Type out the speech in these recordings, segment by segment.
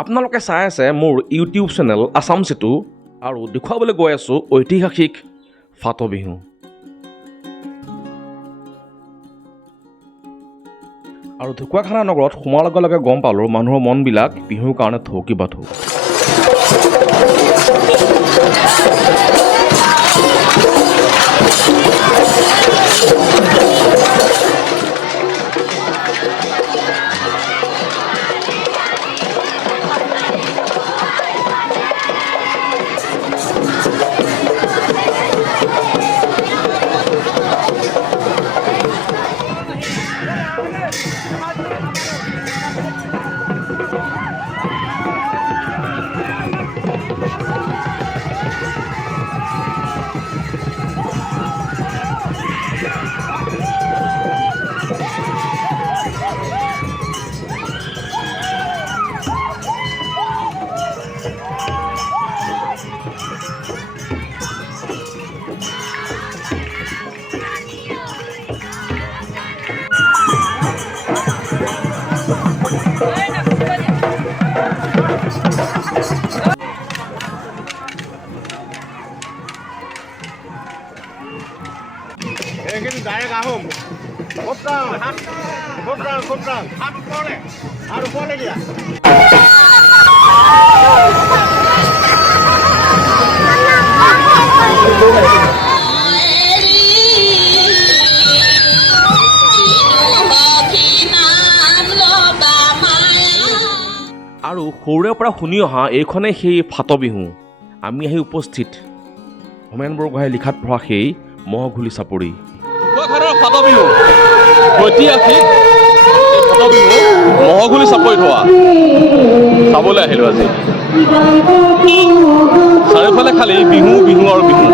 আপোনালোকে চাই আছে মোৰ ইউটিউব চেনেল আছাম সেতু আৰু দেখুৱাবলৈ গৈ আছোঁ ঐতিহাসিক ফাট বিহু। আৰু ঢকুৱাখানা নগৰত সোমোৱাৰ লগে লগে গম পালোঁ মানুহৰ মনবিলাক বিহুৰ কাৰণে থৌকি বাথৌ। আৰু সৰুৰে পৰা শুনি অহা এইখনেই সেই ফাট বিহু। আমি আহি উপস্থিত হোমেন বৰগোহাঁই লিখাত পঢ়া সেই মহঘুলি চাপৰি। ঢকুৱাখানাৰ ফাট বিহু ঐতিহাসিক ফাট বিহু মহঘুলি চাপৰিত হোৱা চাবলৈ আহিলোঁ আজি। চাৰিওফালে খালি বিহু বিহু আৰু বিহু।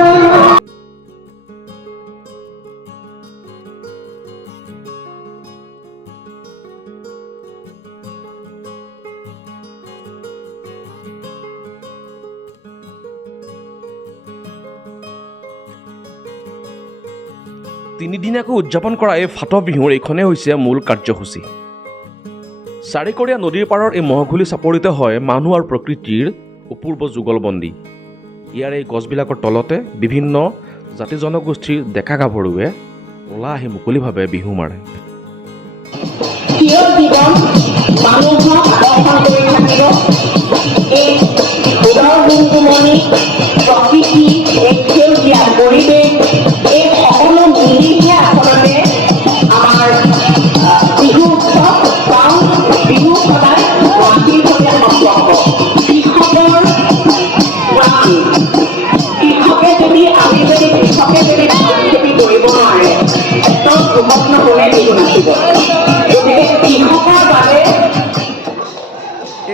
তিনিদিনীয়াকৈ উদযাপন কৰা এই ফাট বিহুৰ এইখনেই হৈছে মূল কাৰ্যসূচী। চাৰিকৰীয়া নদীৰ পাৰৰ এই মহঘুলি চাপৰিতে হয় মানুহ আৰু প্ৰকৃতিৰ অপূৰ্ব যুগলবন্দী। ইয়াৰ এই গছবিলাকৰ তলতে বিভিন্ন জাতি জনগোষ্ঠীৰ ডেকা গাভৰুৱে ওলা আহি মুকলিভাৱে বিহু মাৰে।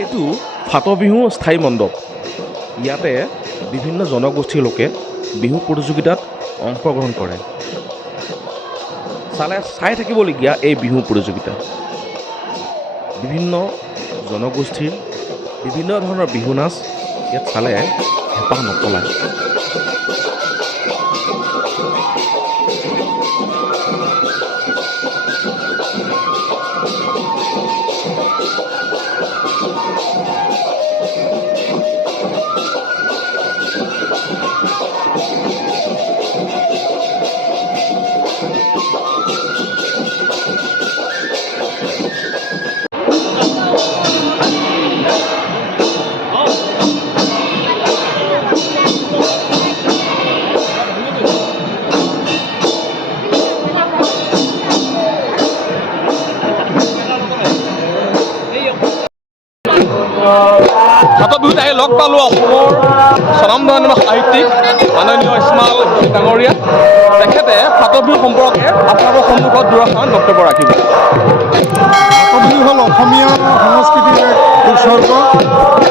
এইটো ফাট বিহু স্থায়ী মণ্ডপ। ইয়াতে বিভিন্ন জনগোষ্ঠীৰ লোকে বিহু প্ৰতিযোগিতাত অংশগ্ৰহণ কৰে। চাই থাকিবলগীয়া এই বিহু প্ৰতিযোগিতা বিভিন্ন জনগোষ্ঠীৰ বিভিন্ন ধৰণৰ বিহু নাচ ইয়াত চালে হেঁপাহ নপলায়। ফাট বিহুত আহি লগ পালোঁ অসমৰ স্বনামধন্য সাহিত্যিক মাননীয় ইছমাল ডাঙৰীয়া। তেখেতে ফাট বিহু সম্পৰ্কে আপোনালোকৰ সন্মুখত দুআষাৰমান বক্তব্য ৰাখিব। ফাট বিহু হ'ল অসমীয়া সংস্কৃতিৰ এক উৎসৰ্গ।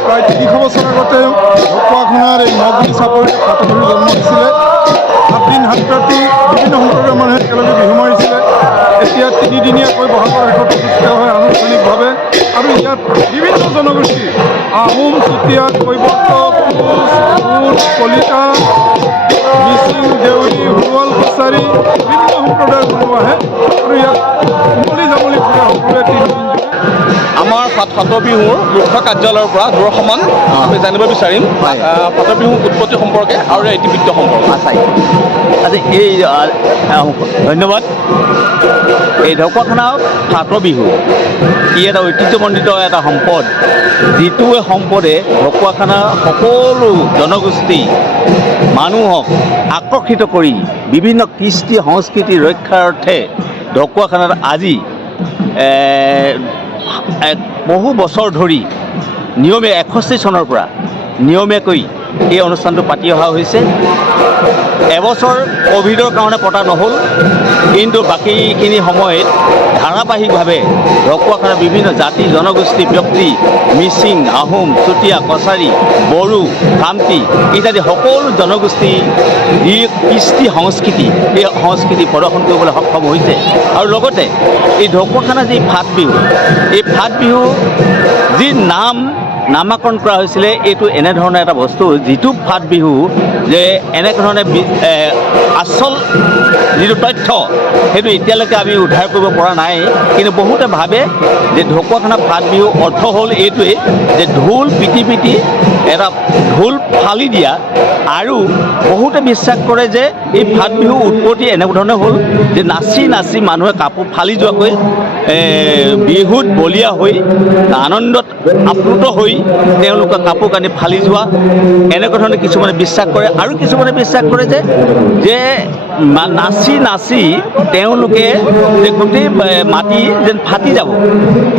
প্ৰায় ৩০০ বছৰ আগতে ঢকুৱাখানাৰ এই মহঘুলি চাপৰিত ফাট বিহুৰ জন্ম হৈছিলে। ৭ দিন ৭ ৰাতি বিভিন্ন সম্প্ৰদায়ৰ মানুহে একেলগে বিহু মাৰিছিলে। এতিয়া তিনিদিনীয়াকৈ বহাগৰ ১ অনুষ্ঠিত হয় আনুষ্ঠানিকভাৱে। আৰু ইয়াত বিভিন্ন জনগোষ্ঠী আহোম, চুতীয়া, কৈবৰ্ত, কোচ, কলিতা, মিচিং, দেউৰী, হুৰুৱাল, কছাৰী বিভিন্ন সম্প্ৰদায়ৰ মানুহ আহে আৰু ইয়াত উমলি জামলি ফুৰে সকলোৱে 3 দিন। আমাৰ ফাট বিহুৰ মুখ্য কাৰ্যালয়ৰ পৰা দূৰসমান আমি জানিব বিচাৰিম ফাট বিহুৰ উৎপত্তি সম্পৰ্কে আৰু ইয়াৰ ইতিবৃত্ত সম্পৰ্কে। আচ্ছা এই ধন্যবাদ। এই ঢকুৱাখানা ফাট বিহু ই এটা ঐতিহ্যমণ্ডিত এটা সম্পদ, যিটো সম্পদে ঢকুৱাখানা সকলো জনগোষ্ঠী মানুহক আকৰ্ষিত কৰি বিভিন্ন কৃষ্টি সংস্কৃতি ৰক্ষাৰ অৰ্থে ঢকুৱাখানাত আজি বহু বছৰ ধৰি নিয়মীয়া 61 চনৰ পৰা নিয়মীয়াকৈ এই অনুষ্ঠানটো পাতি অহা হৈছে। এবছৰ ক'ভিডৰ কাৰণে পতা নহ'ল, কিন্তু বাকীখিনি সময়ত ধাৰাবাহিকভাৱে ঢকুৱাখানাৰ বিভিন্ন জাতি জনগোষ্ঠী ব্যক্তি মিচিং, আহোম, চুতীয়া, কছাৰী, বড়ো, কামতি ইত্যাদি সকলো জনগোষ্ঠী যি কৃষ্টি সংস্কৃতি এই সংস্কৃতি প্ৰদৰ্শন কৰিবলৈ সক্ষম হৈছে। আৰু লগতে এই ঢকুৱাখানা যি ফাট বিহু, এই ফাট বিহু যি নামাকৰণ কৰা হৈছিলে, এইটো এনেধৰণৰ এটা বস্তু যিটো ফাট বিহু যে এনেধৰণে আচল যিটো তথ্য সেইটো এতিয়ালৈকে আমি উদ্ধাৰ কৰিব পৰা নাই। কিন্তু বহুতে ভাবে যে ঢকুৱাখানা ফাট বিহু অৰ্থ হ'ল এইটোৱে যে ঢোল পিটি পিটি এটা ঢোল ফালি দিয়া, আৰু বহুতে বিশ্বাস কৰে যে এই ফাট বিহু উৎপত্তি এনেধৰণে হ'ল যে নাচি নাচি মানুহে কাপোৰ ফালি যোৱাকৈ বিহুত বলীয়া হৈ আনন্দত আপ্লুত হৈ তেওঁলোকে কাপোৰ কানি ফালি যোৱা এনেকুৱা ধৰণে কিছুমানে বিশ্বাস কৰে। আৰু কিছুমানে বিশ্বাস কৰে যে নাচি নাচি তেওঁলোকে যে গোটেই মাটি যেন ফাটি যাব,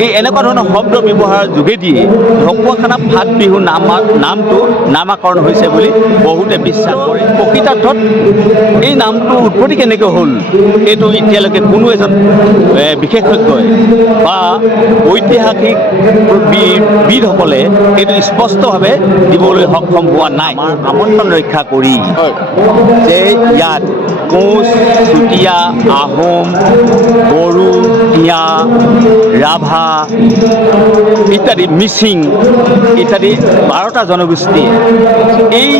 এই এনেকুৱা ধৰণৰ শব্দ ব্যৱহাৰৰ যোগেদিয়ে ঢকুৱাখানা ফাট বিহু নামটো নামাকৰণ হৈছে বুলি বহুতে বিশ্বাস কৰে। প্ৰকৃতাৰ্থত এই নামটো উৎপত্তি কেনেকৈ হ'ল এইটো এতিয়ালৈকে কোনো এজন বিশেষজ্ঞই বা ঐতিহাসিক বিদসকলে এইটো স্পষ্টভাৱে দিবলৈ সক্ষম হোৱা নাই। আমাৰ আমন্ত্ৰণ ৰক্ষা কৰি যে ইয়াত কোচ, চুতীয়া, আহোম, বড়ো, তিৱা, ৰাভা ইত্যাদি মিচিং ইত্যাদি 12টা জনগোষ্ঠীয়ে এই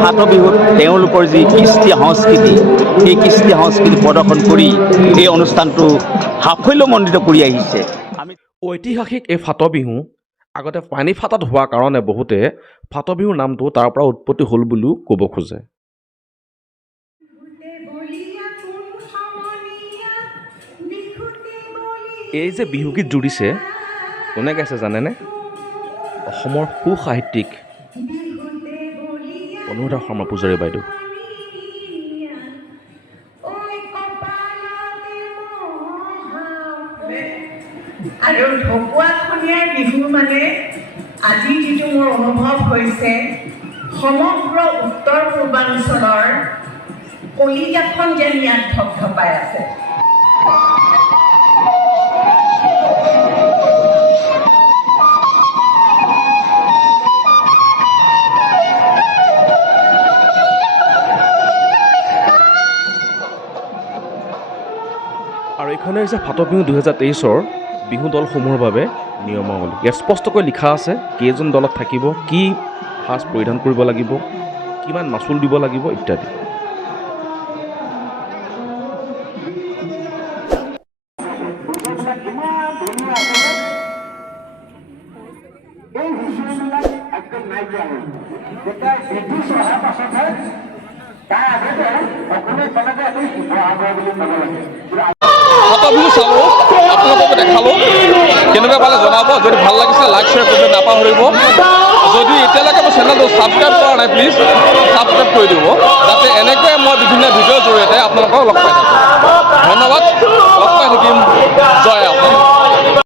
ফাট বিহুত তেওঁলোকৰ যি কৃষ্টি সংস্কৃতি সেই কৃষ্টি সংস্কৃতি প্ৰদৰ্শন কৰি এই অনুষ্ঠানটো সাফল্যমণ্ডিত কৰি আহিছে। ঐতিহাসিক এই ফাট বিহু আগতে পানী ফাটাত হোৱাৰ কাৰণে বহুতে ফাট বিহুৰ নামটো তাৰ পৰা উৎপত্তি হ'ল বুলিও ক'ব খোজে। এই যে বিহুগীত জুৰিছে কোনে গাইছে জানেনে? অসমৰ সু সাহিত্যিক অনুৰাধা শৰ্মা পূজাৰী বাইদেউ। আৰু ঢকুৱাখনীয়া বিহু মানে আজি যিটো মোৰ অনুভৱ হৈছে, সমগ্ৰ উত্তৰ পূৰ্বাঞ্চলৰ কলিজাখন যেন ইয়াত ধপধপাই আছে। আৰু এইখনে হৈছে ফাট বিহু 2023ৰ বিহু দলসমূহৰ বাবে নিয়মাৱলী। ইয়াত স্পষ্টকৈ লিখা আছে কেইজন দলত থাকিব, কি সাজ পৰিধান কৰিব লাগিব, কিমান মাচুল দিব লাগিব ইত্যাদি। ফাট বিহু চালোঁ, আপোনালোকক দেখালোঁ, কেনেকুৱা পালে জনাব। যদি ভাল লাগিছে লাইক শ্বেয়াৰ কৰিবলৈ নাপাহৰিব। যদি এতিয়ালৈকে মোৰ চেনেলটো ছাবস্ক্ৰাইব কৰা নাই প্লিজ ছাবস্ক্ৰাইব কৰি দিব, যাতে এনেকৈ মই বিভিন্ন ভিডিঅ'ৰ জৰিয়তে আপোনালোকক লগ পাই থাকোঁ। ধন্যবাদ, লগ পাই থাকিম। জয় অসম।